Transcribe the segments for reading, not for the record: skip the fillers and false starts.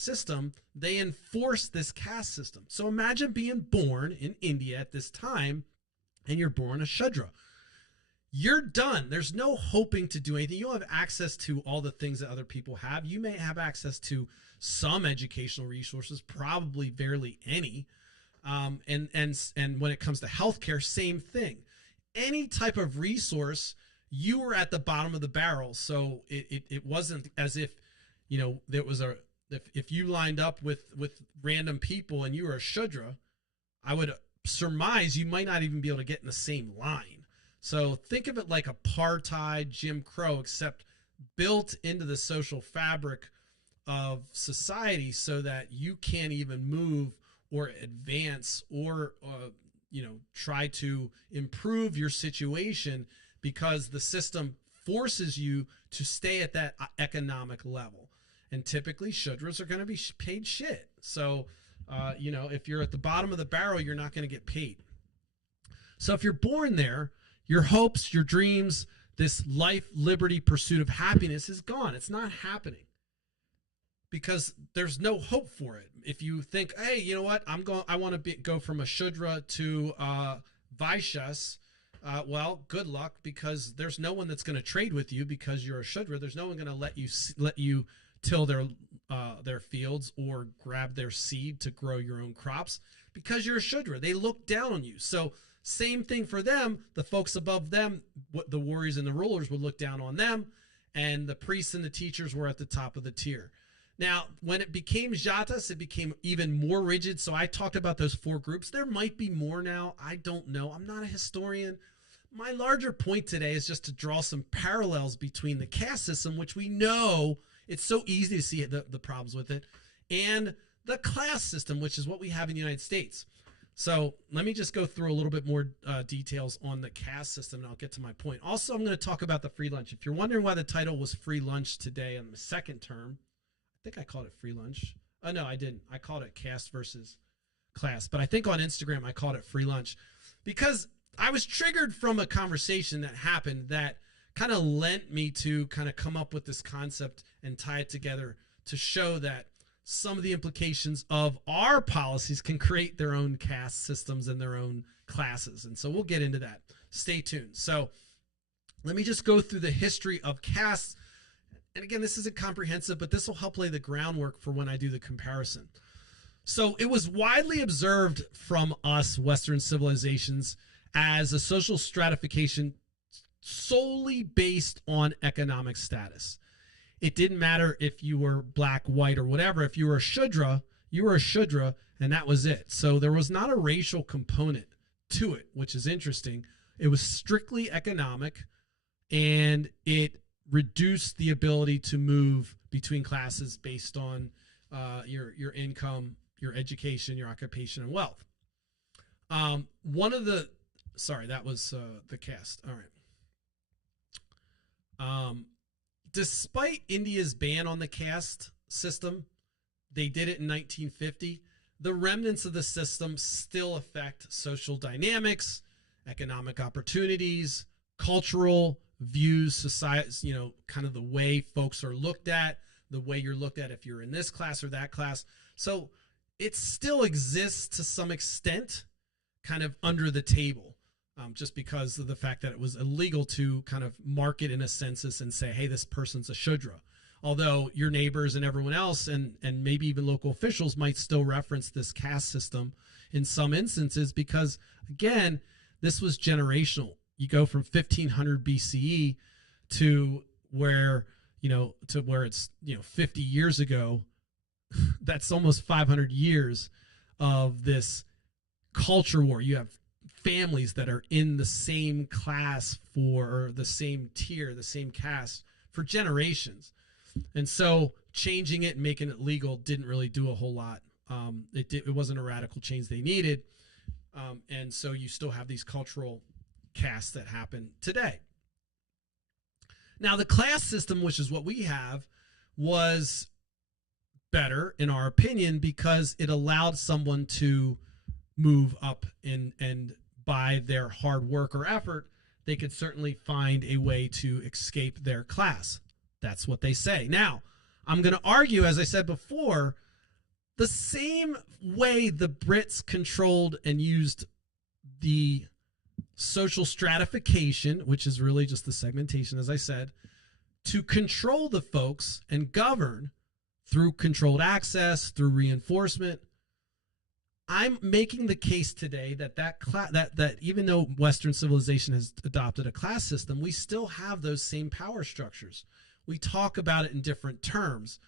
system, they enforced this caste system. So imagine being born in India at this time and you're born a Shudra. You're done. There's no hoping to do anything. You don't have access to all the things that other people have. You may have access to some educational resources, probably barely any. And when it comes to healthcare, same thing. Any type of resource, you were at the bottom of the barrel. So it wasn't as if, there was if you lined up with random people and you were a Shudra, I would surmise you might not even be able to get in the same line. So think of it like apartheid, Jim Crow, except built into the social fabric of society so that you can't even move or advance or, try to improve your situation because the system forces you to stay at that economic level. And typically Shudras are going to be paid shit. So, if you're at the bottom of the barrel, you're not going to get paid. So if you're born there, your hopes, your dreams, this life, liberty, pursuit of happiness is gone. It's not happening because there's no hope for it. If you think, hey, you know what? I want to go from a Shudra to Vaishyas. Well, good luck, because there's no one that's going to trade with you because you're a Shudra. There's no one going to let you till their fields or grab their seed to grow your own crops because you're a Shudra. They look down on you. So same thing for them. The folks above them, the warriors and the rulers, would look down on them, and the priests and the teachers were at the top of the tier. Now, when it became Jatas, it became even more rigid. So I talked about those 4 groups. There might be more now. I don't know. I'm not a historian. My larger point today is just to draw some parallels between the caste system, which we know it's so easy to see the problems with it, and the class system, which is what we have in the United States. So let me just go through a little bit more details on the caste system, and I'll get to my point. Also, I'm going to talk about the free lunch. If you're wondering why the title was free lunch today on the second term, I think I called it free lunch. Oh, no, I didn't. I called it caste versus class. But I think on Instagram I called it free lunch because I was triggered from a conversation that happened that kind of lent me to kind of come up with this concept and tie it together to show that some of the implications of our policies can create their own caste systems and their own classes. And so we'll get into that. Stay tuned. So let me just go through the history of castes. And again, this isn't comprehensive, but this will help lay the groundwork for when I do the comparison. So it was widely observed from us Western civilizations as a social stratification solely based on economic status. It didn't matter if you were black, white, or whatever. If you were a Shudra, you were a Shudra, and that was it. So there was not a racial component to it, which is interesting. It was strictly economic, and it reduced the ability to move between classes based on your income, your education, your occupation, and wealth. That was the caste. All right. Despite India's ban on the caste system, they did it in 1950. The remnants of the system still affect social dynamics, economic opportunities, cultural views, society, kind of the way folks are looked at, the way you're looked at if you're in this class or that class. So it still exists to some extent, kind of under the table. Just because of the fact that it was illegal to kind of mark it in a census and say, hey, this person's a Shudra. Although your neighbors and everyone else and maybe even local officials might still reference this caste system in some instances because, again, this was generational. You go from 1500 BCE to where it's, 50 years ago. That's almost 500 years of this culture war. You have families that are in the same class or the same tier, the same caste for generations. And so changing it and making it legal didn't really do a whole lot. It wasn't a radical change they needed. And so you still have these cultural castes that happen today. Now, the class system, which is what we have, was better in our opinion because it allowed someone to move up and by their hard work or effort, they could certainly find a way to escape their class. That's what they say. Now, I'm going to argue, as I said before, the same way the Brits controlled and used the social stratification, which is really just the segmentation, as I said, to control the folks and govern through controlled access, through reinforcement. I'm making the case today that even though Western civilization has adopted a class system, we still have those same power structures. We talk about it in different terms,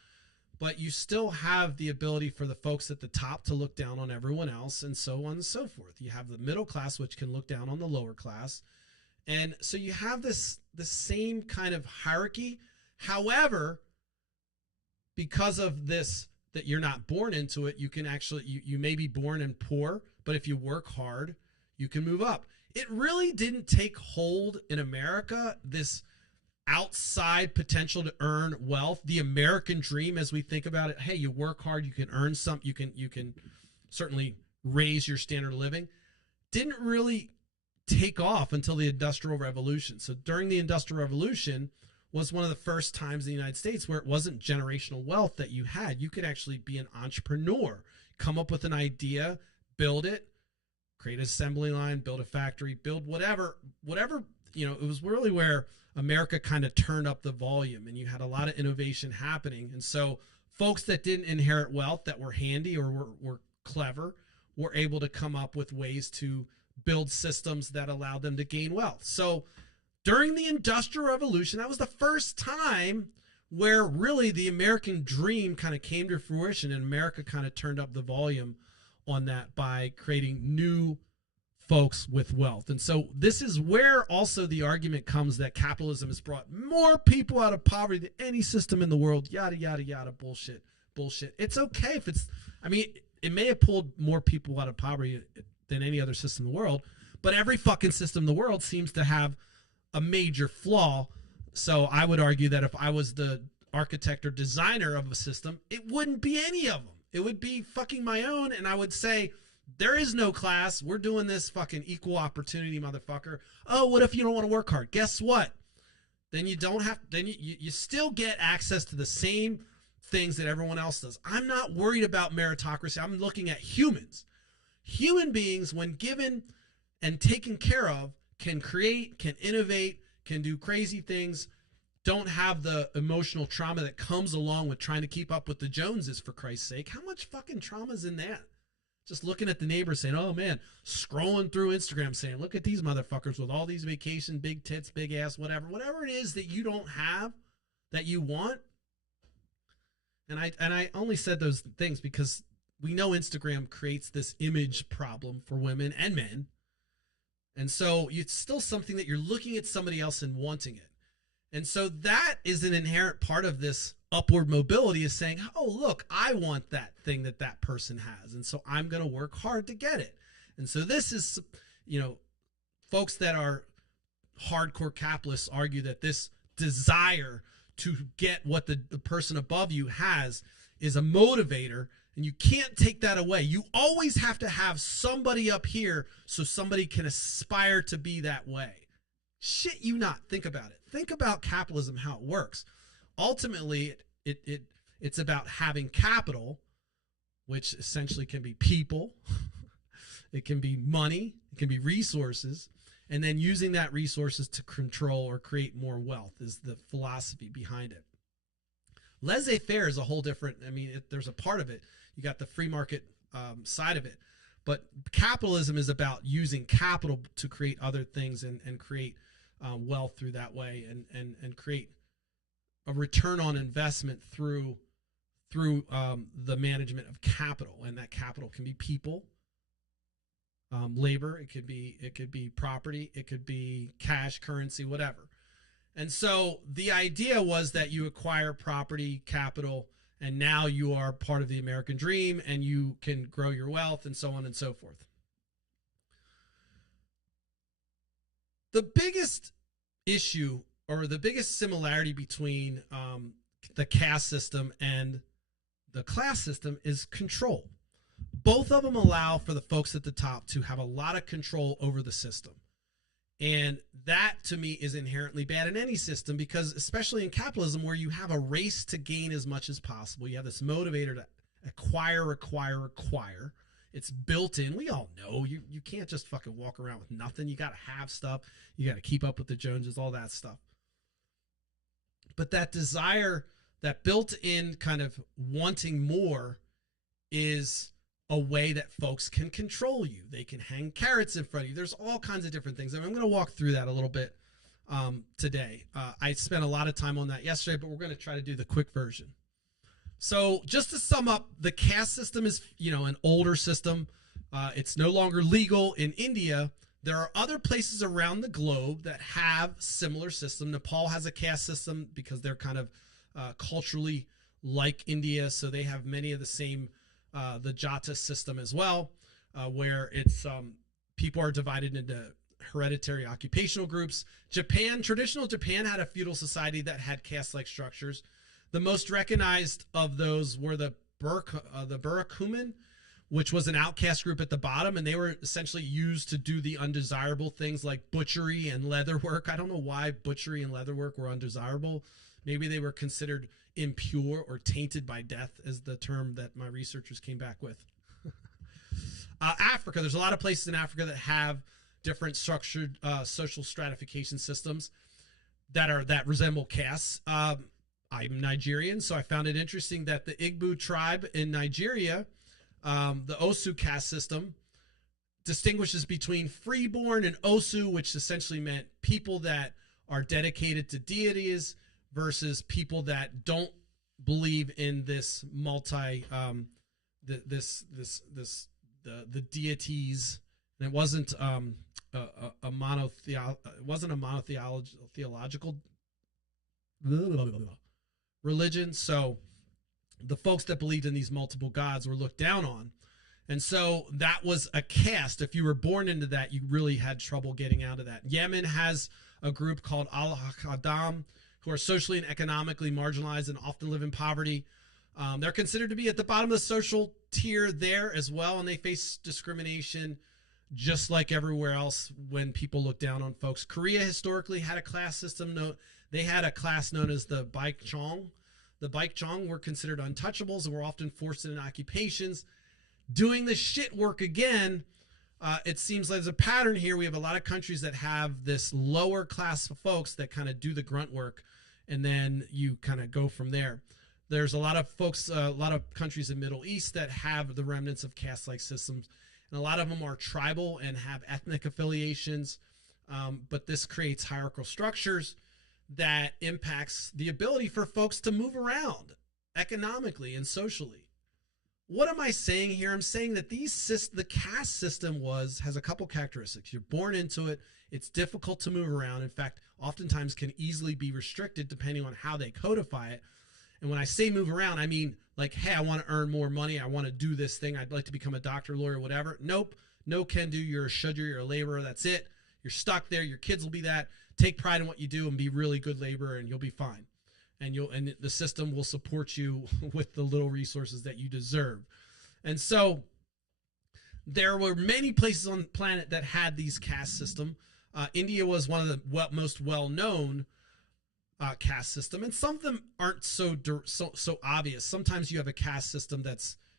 but you still have the ability for the folks at the top to look down on everyone else, and so on and so forth. You have the middle class, which can look down on the lower class. And so you have the same kind of hierarchy. However, because of this, that you're not born into it, you can actually, you may be born in poor, but if you work hard, you can move up. It really didn't take hold in America, this outside potential to earn wealth, the American dream as we think about it. Hey, you work hard, you can earn something, you can certainly raise your standard of living. Didn't really take off until the Industrial Revolution. So during the Industrial Revolution was one of the first times in the United States where it wasn't generational wealth that you had. You could actually be an entrepreneur, come up with an idea, build it, create an assembly line, build a factory, build whatever, it was really where America kind of turned up the volume, and you had a lot of innovation happening. And so folks that didn't inherit wealth, that were handy or were clever, were able to come up with ways to build systems that allowed them to gain wealth. So during the Industrial Revolution, that was the first time where really the American dream kind of came to fruition, and America kind of turned up the volume on that by creating new folks with wealth. And so this is where also the argument comes that capitalism has brought more people out of poverty than any system in the world, yada, yada, yada, bullshit. It's okay if it may have pulled more people out of poverty than any other system in the world, but every fucking system in the world seems to have a major flaw. So I would argue that if I was the architect or designer of a system, it wouldn't be any of them. It would be fucking my own, and I would say, there is no class. We're doing this fucking equal opportunity, motherfucker. Oh, what if you don't want to work hard? Guess what? Then you don't have, then you still get access to the same things that everyone else does. I'm not worried about meritocracy. I'm looking at humans. Human beings, when given and taken care of, can create, can innovate, can do crazy things, don't have the emotional trauma that comes along with trying to keep up with the Joneses, for Christ's sake. How much fucking trauma is in that? Just looking at the neighbors saying, oh man, scrolling through Instagram saying, look at these motherfuckers with all these vacation, big tits, big ass, whatever it is that you don't have, that you want. And I only said those things because we know Instagram creates this image problem for women and men. And so it's still something that you're looking at somebody else and wanting it. And so that is an inherent part of this upward mobility, is saying, oh, look, I want that thing that that person has. And so I'm going to work hard to get it. And so this is, folks that are hardcore capitalists argue that this desire to get what the person above you has is a motivator, and you can't take that away. You always have to have somebody up here so somebody can aspire to be that way. Shit you not. Think about it. Think about capitalism, how it works. Ultimately, it's about having capital, which essentially can be people, it can be money, it can be resources, and then using that resources to control or create more wealth is the philosophy behind it. Laissez-faire is a whole different, there's a part of it. You got the free market side of it, but capitalism is about using capital to create other things and create wealth through that way, and create a return on investment through the management of capital. And that capital can be people, labor, it could be property, it could be cash, currency, whatever. And so the idea was that you acquire property, capital, and now you are part of the American dream, and you can grow your wealth, and so on and so forth. The biggest issue, or the biggest similarity between the caste system and the class system, is control. Both of them allow for the folks at the top to have a lot of control over the system. And that, to me, is inherently bad in any system, because especially in capitalism, where you have a race to gain as much as possible, you have this motivator to acquire. It's built in. We all know you can't just fucking walk around with nothing. You got to have stuff. You got to keep up with the Joneses, all that stuff. But that desire, that built in kind of wanting more, is a way that folks can control you. They can hang carrots in front of you. There's all kinds of different things. I'm going to walk through that a little bit today. I spent a lot of time on that yesterday, but we're going to try to do the quick version. So just to sum up, the caste system is, an older system. It's no longer legal in India. There are other places around the globe that have similar system. Nepal has a caste system because they're kind of culturally like India, so they have many of the same, the Jata system as well, where it's people are divided into hereditary occupational groups. Traditional Japan had a feudal society that had caste-like structures. The most recognized of those were the Burakumin, which was an outcast group at the bottom, and they were essentially used to do the undesirable things like butchery and leatherwork. I don't know why butchery and leatherwork were undesirable. Maybe they were considered impure or tainted by death, is the term that my researchers came back with. Africa, there's a lot of places in Africa that have different structured social stratification systems that resemble castes. I'm Nigerian, so I found it interesting that the Igbo tribe in Nigeria, the Osu caste system, distinguishes between freeborn and Osu, which essentially meant people that are dedicated to deities versus people that don't believe in this the deities. And it wasn't a monotheological religion. So the folks that believed in these multiple gods were looked down on. And so that was a caste. If you were born into that, you really had trouble getting out of that. Yemen has a group called Al-Hakadam, who are socially and economically marginalized and often live in poverty. They're considered to be at the bottom of the social tier there as well, and they face discrimination just like everywhere else when people look down on folks. Korea historically had a class system. They had a class known as the Baekjeong. The Baekjeong were considered untouchables and were often forced into occupations. Doing the shit work again, it seems like there's a pattern here. We have a lot of countries that have this lower class of folks that kind of do the grunt work, and then you kind of go from there. There's a lot of folks, a lot of countries in the Middle East that have the remnants of caste-like systems, and a lot of them are tribal and have ethnic affiliations, but this creates hierarchical structures that impacts the ability for folks to move around economically and socially. What am I saying here? I'm saying that the caste system has a couple characteristics. You're born into it. It's difficult to move around. In fact, oftentimes can easily be restricted depending on how they codify it. And when I say move around, I mean like, hey, I want to earn more money. I want to do this thing. I'd like to become a doctor, lawyer, whatever. Nope. No can do. You're a shudder. You're a laborer. That's it. You're stuck there. Your kids will be that. Take pride in what you do and be really good laborer, and you'll be fine. And the system will support you with the little resources that you deserve. And so there were many places on the planet that had these caste system. India was one of the most well-known caste system, and some of them aren't so obvious. Sometimes you have a caste system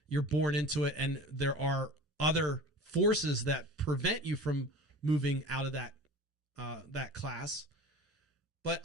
you're born into it, and there are other forces that prevent you from moving out of that class. But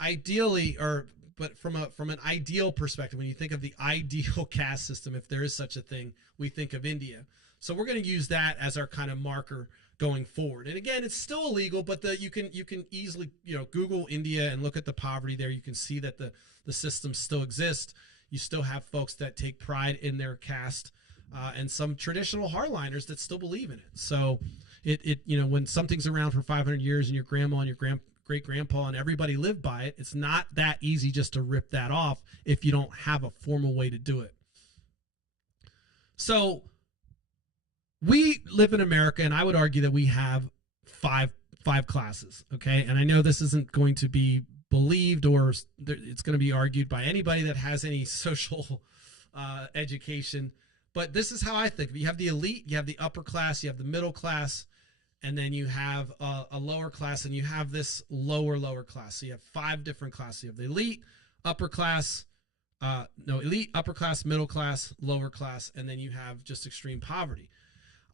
from an ideal perspective, when you think of the ideal caste system, if there is such a thing, we think of India. So we're going to use that as our kind of marker going forward. And again, it's still illegal, but you can easily Google India and look at the poverty there. You can see that the system still exists. You still have folks that take pride in their caste, and some traditional hardliners that still believe in it. So it when something's around for 500 years and your grandma and your great-grandpa and everybody lived by it, it's not that easy just to rip that off if you don't have a formal way to do it. So we live in America, and I would argue that we have five classes, okay? And I know this isn't going to be believed, or it's going to be argued by anybody that has any social education, but this is how I think. You have the elite, you have the upper class, you have the middle class, and then you have a lower class, and you have this lower class. So you have 5 different classes. You have the elite, upper class, no, elite, upper class, middle class, lower class, and then you have just extreme poverty.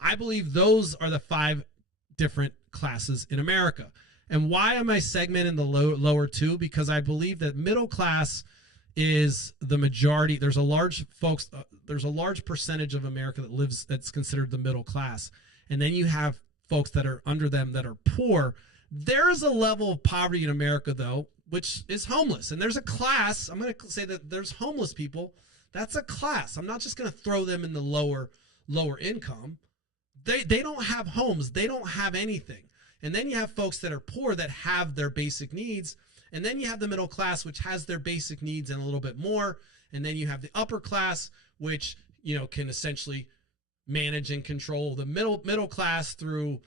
I believe those are the 5 different classes in America. And why am I segmenting the lower 2? Because I believe that middle class is the majority. There's a large percentage of America that lives, that's considered the middle class. And then you have folks that are under them that are poor. There's a level of poverty in America, though, which is homeless. And there's a class. I'm going to say that there's homeless people. That's a class. I'm not just going to throw them in the lower income. They don't have homes. They don't have anything. And then you have folks that are poor that have their basic needs. And then you have the middle class, which has their basic needs and a little bit more. And then you have the upper class, which, can essentially manage and control the middle class through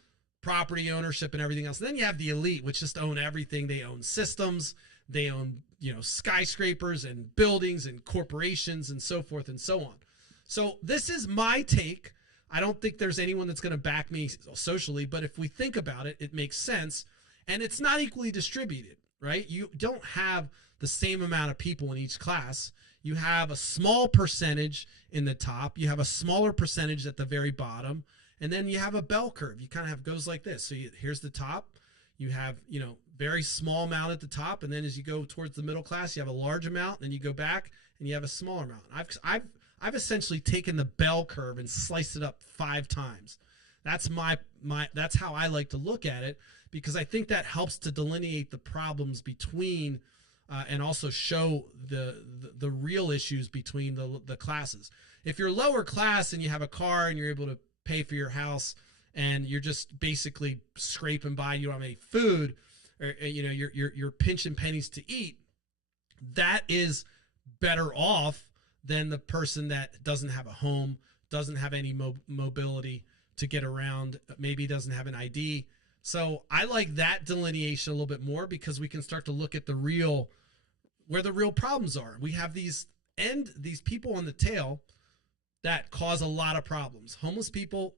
property ownership and everything else. And then you have the elite, which just own everything. They own systems. They own, skyscrapers and buildings and corporations and so forth and so on. So this is my take. I don't think there's anyone that's going to back me socially, but if we think about it, it makes sense. And it's not equally distributed, right? You don't have the same amount of people in each class. You have a small percentage in the top. You have a smaller percentage at the very bottom. And then you have a bell curve. You kind of have goes like this. So here's the top. You have, very small amount at the top. And then as you go towards the middle class, you have a large amount. Then you go back and you have a smaller amount. I've essentially taken the bell curve and sliced it up 5 times. That's that's how I like to look at it, because I think that helps to delineate the problems between and also show the real issues between the classes. If you're lower class and you have a car and you're able to pay for your house and you're just basically scraping by, you don't have any food, or you're pinching pennies to eat, that is better off than the person that doesn't have a home, doesn't have any mobility to get around, maybe doesn't have an ID. So I like that delineation a little bit more, because we can start to look at where the real problems are. We have these people on the tail that cause a lot of problems. Homeless people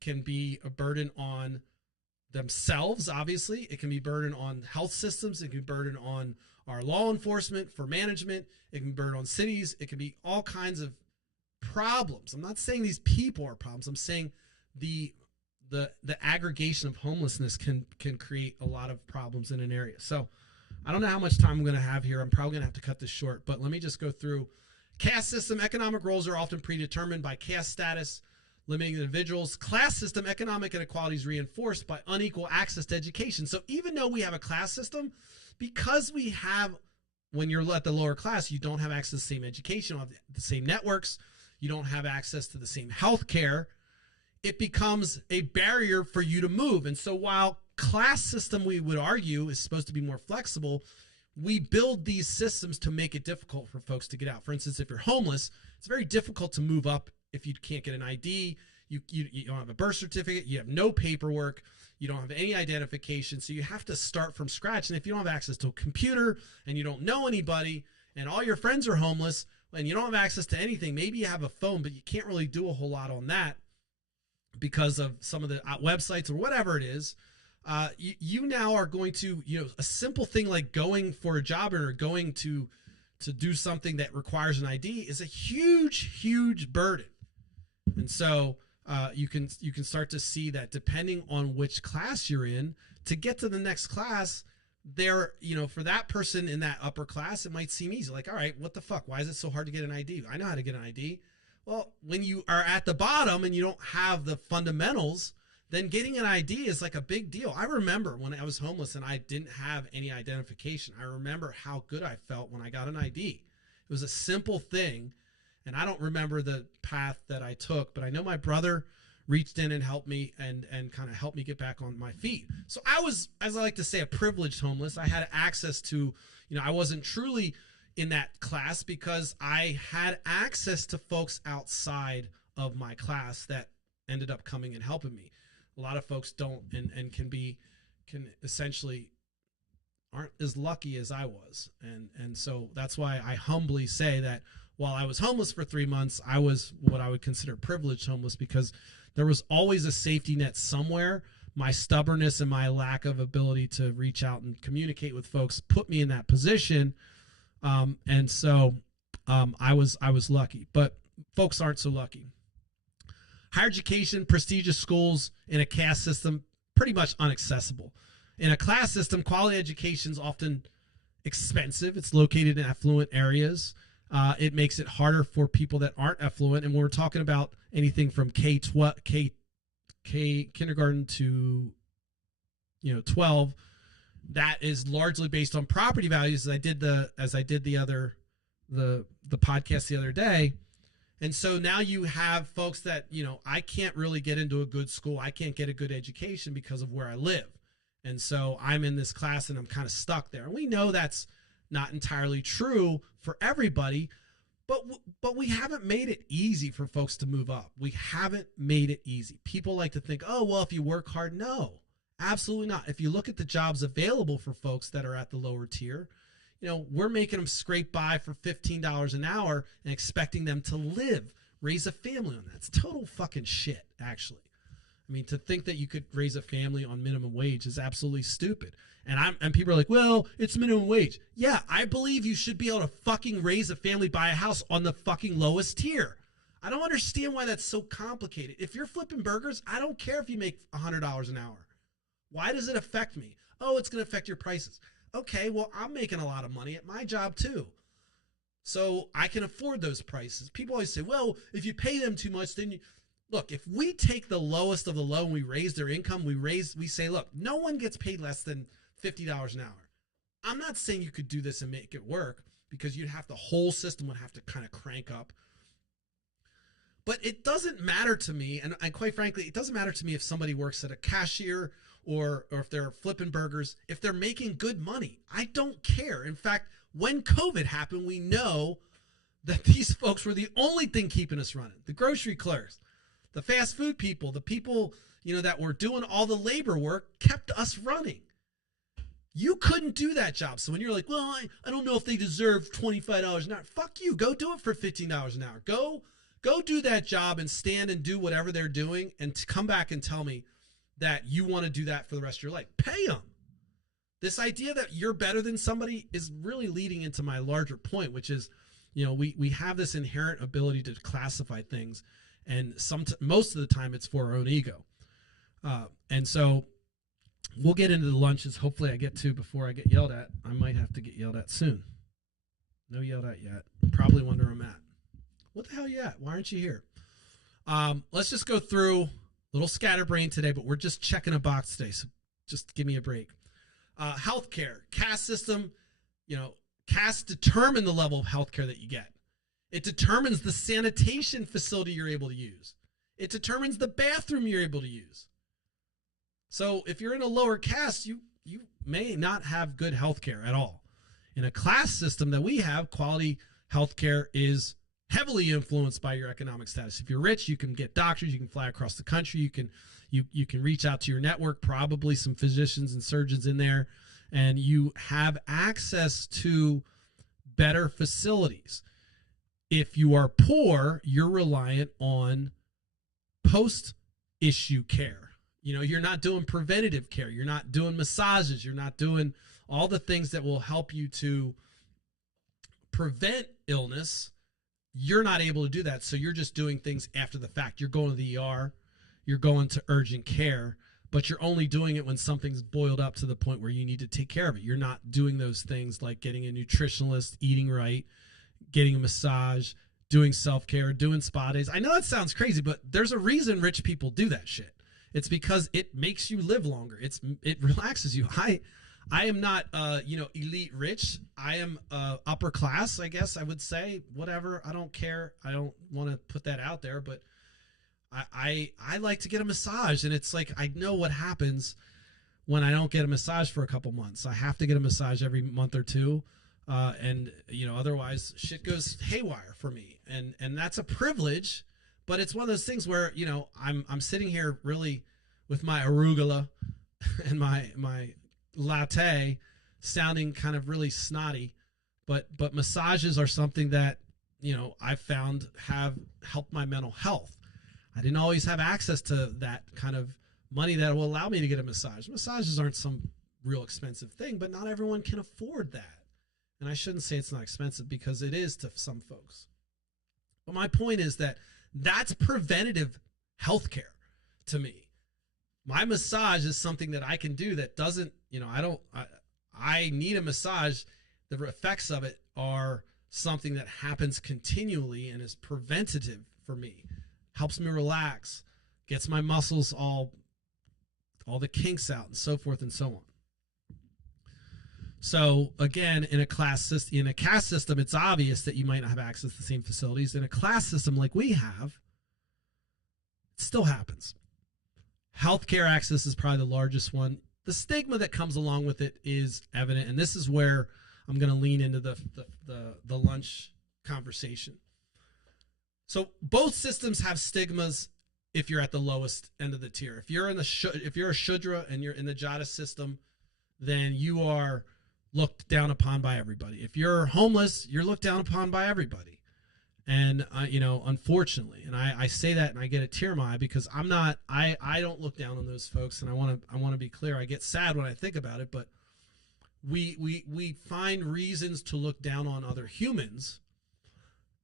can be a burden on themselves, obviously. It can be a burden on health systems. It can be a burden on our law enforcement for management. It can be a burden on cities. It can be all kinds of problems. I'm not saying these people are problems. I'm saying the aggregation of homelessness can create a lot of problems in an area. So I don't know how much time I'm going to have here. I'm probably going to have to cut this short, but let me just go through. Caste system, economic roles are often predetermined by caste status, limiting individuals. Class system, economic inequality is reinforced by unequal access to education. So even though we have a class system, because we have, when you're at the lower class, you don't have access to the same education, you don't have the same networks, you don't have access to the same health care, it becomes a barrier for you to move. And so while class system, we would argue, is supposed to be more flexible, we build these systems to make it difficult for folks to get out. For instance, if you're homeless, it's very difficult to move up if you can't get an ID, you don't have a birth certificate, you have no paperwork, you don't have any identification, so you have to start from scratch. And if you don't have access to a computer and you don't know anybody and all your friends are homeless and you don't have access to anything, maybe you have a phone, but you can't really do a whole lot on that because of some of the websites or whatever it is. You now are going to, a simple thing like going for a job or going to do something that requires an ID is a huge burden. And so you can start to see that depending on which class you're in, to get to the next class, there, for that person in that upper class, it might seem easy. Like, all right, what the fuck? Why is it so hard to get an ID? I know how to get an ID. Well, when you are at the bottom and you don't have the fundamentals, then getting an ID is like a big deal. I remember when I was homeless and I didn't have any identification. I remember how good I felt when I got an ID. It was a simple thing. And I don't remember the path that I took, but I know my brother reached in and helped me and kind of helped me get back on my feet. So I was, as I like to say, a privileged homeless. I had access to, I wasn't truly in that class because I had access to folks outside of my class that ended up coming and helping me. A lot of folks don't and can essentially aren't as lucky as I was. And so that's why I humbly say that while I was homeless for 3 months, I was what I would consider privileged homeless, because there was always a safety net somewhere. My stubbornness and my lack of ability to reach out and communicate with folks put me in that position. And so I was lucky, but folks aren't so lucky. Higher education, prestigious schools in a caste system, pretty much inaccessible. In a class system, quality education is often expensive. It's located in affluent areas. It makes it harder for people that aren't affluent. And when we're talking about anything from kindergarten to 12, that is largely based on property values. As I did the podcast the other day. And so now you have folks that, I can't really get into a good school. I can't get a good education because of where I live. And so I'm in this class and I'm kind of stuck there. And we know that's not entirely true for everybody, but we haven't made it easy for folks to move up. We haven't made it easy. People like to think, oh, well, if you work hard. No, absolutely not. If you look at the jobs available for folks that are at the lower tier, we're making them scrape by for $15 an hour and expecting them to raise a family on that. It's total fucking shit, actually. I mean, to think that you could raise a family on minimum wage is absolutely stupid. And people are like, well, it's minimum wage. Yeah, I believe you should be able to fucking raise a family, buy a house on the fucking lowest tier. I don't understand why that's so complicated. If you're flipping burgers, I don't care if you make $100 an hour. Why does it affect me? Oh, it's going to affect your prices. Okay, well, I'm making a lot of money at my job too. So I can afford those prices. People always say, well, if you pay them too much, then look, if we take the lowest of the low and we raise their income, we say, look, no one gets paid less than $50 an hour. I'm not saying you could do this and make it work, because the whole system would have to kind of crank up. But it doesn't matter to me, and quite frankly, it doesn't matter to me if somebody works at a cashier or if they're flipping burgers, if they're making good money. I don't care. In fact, when COVID happened, we know that these folks were the only thing keeping us running. The grocery clerks, the fast food people, the people, that were doing all the labor work kept us running. You couldn't do that job. So when you're like, well, I don't know if they deserve $25 an hour. Fuck you. Go do it for $15 an hour. Go do that job and stand and do whatever they're doing, and to come back and tell me that you want to do that for the rest of your life. Pay them. This idea that you're better than somebody is really leading into my larger point, which is, we have this inherent ability to classify things, and most of the time it's for our own ego. And so we'll get into the lunches. Hopefully I get to before I get yelled at. I might have to get yelled at soon. No yelled at yet. Probably wonder where I'm at. What the hell are you at? Why aren't you here? Let's just go through. Little scatterbrain today, but we're just checking a box today, so just give me a break. Healthcare, caste system, caste determine the level of healthcare that you get. It determines the sanitation facility you're able to use. It determines the bathroom you're able to use. So if you're in a lower caste, you may not have good healthcare at all. In a class system that we have, quality healthcare is heavily influenced by your economic status. If you're rich, you can get doctors, you can fly across the country, you can reach out to your network, probably some physicians and surgeons in there, and you have access to better facilities. If you are poor, you're reliant on post-issue care. You're not doing preventative care, you're not doing massages, you're not doing all the things that will help you to prevent illness. You're not able to do that, so you're just doing things after the fact. You're going to the ER, you're going to urgent care, but you're only doing it when something's boiled up to the point where you need to take care of it. You're not doing those things like getting a nutritionist, eating right, getting a massage, doing self-care, doing spa days. I know that sounds crazy, but there's a reason rich people do that shit. It's because it makes you live longer. It relaxes you. I am not, elite rich. I am upper class, I guess I would say. Whatever. I don't care. I don't want to put that out there, but I like to get a massage, and it's like I know what happens when I don't get a massage for a couple months. I have to get a massage every month or two, and otherwise shit goes haywire for me, and that's a privilege. But it's one of those things where I'm sitting here really with my arugula and my latte sounding kind of really snotty, but massages are something that I've found have helped my mental health. I didn't always have access to that kind of money that will allow me to get a massage. Massages aren't some real expensive thing, but not everyone can afford that. And I shouldn't say it's not expensive because it is to some folks. But my point is that that's preventative healthcare to me. My massage is something that I can do that doesn't, I need a massage. The effects of it are something that happens continually and is preventative for me. Helps me relax, gets my muscles all the kinks out and so forth and so on. So again, in a caste system, it's obvious that you might not have access to the same facilities. In a class system like we have, it still happens. Healthcare access is probably the largest one. The stigma that comes along with it is evident, and this is where I'm going to lean into the lunch conversation. So both systems have stigmas if you're at the lowest end of the tier. If you're a Shudra and you're in the Jata system, then you are looked down upon by everybody. If you're homeless, you're looked down upon by everybody. And unfortunately, and I say that and I get a tear in my eye because I don't look down on those folks, and I want to be clear. I get sad when I think about it, but we find reasons to look down on other humans,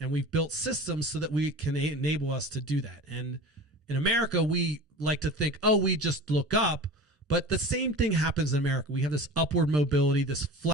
and we've built systems so that we can enable us to do that. And in America, we like to think, oh, we just look up, but the same thing happens in America. We have this upward mobility, this